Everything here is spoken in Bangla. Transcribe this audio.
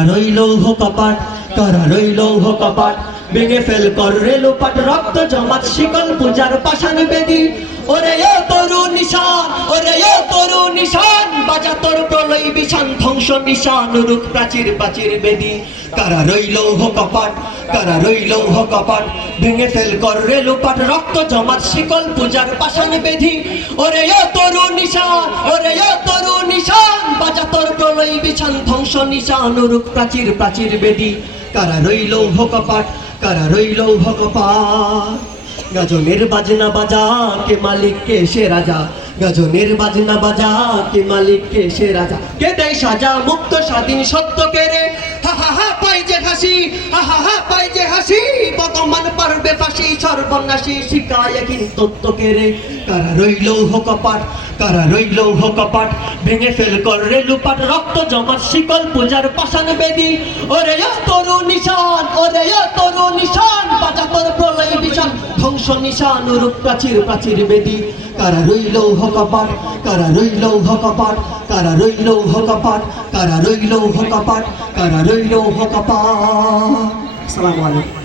কারা রইল কপাট, কারা রইল কপাট, ভেঙে ফেল কর রেলুপাট, রক্ত জমাত শিকল পূজার পাষাণ বেদী। ওরে ও তরু নিশান, ওরে ও তরু নিশান, বাজা তোর প্রলয় বিশান, ধ্বংস নিশান রুখ প্রাচীর প্রাচীর বেদী। কারা রইল কপাট, কারা রইল কপাট, ভেঙে ফেল কর রেলুপাট, রক্ত জমাত শিকল পূজার পাষাণ বেদী। ওরে ও তরু নিশান, ওরে ও তরু নিশান, বাজা তোর প্রলয় বিশান, ধ্বংস নিশান রুখ প্রাচীর প্রাচীর বেদী। কারা রইল কপাট, কারা রইল কপাট। গাজনের বাজনা বাজা, কে মালিক কে সে রাজা, গাজনের বাজনা বাজা, কে মালিক কে সে রাজা। কে দেয় সাজা মুক্ত স্বাধীন সত্য কে রে, হা হা হা পাই যে হাসি, হা হা হা পাই যে হাসি, বর্তমান পারবে ফাঁসি, সর্বনাশী শিকায় একই তত্ত্ব কে রে। কারা রইল কপাট, কারা রইল কপাট, ভেঙে ফেল কর রেলুপাট, রক্ত জমাট শিকল পূজার পাষাণ বেদী। ওরে ও তরু নিশান, ওরে ও তরু নিশান, বাজা তোর প্রলয় বিশান, ধ্বংস নিশান রূপ প্রাচীর প্রাচীর বেদী। কারা রইল কপাট, কারা রইল কপাট, কারা রইল কপাট, কারা রইল কপাট, কারা রইল কপাট। আসসালামু আলাইকুম।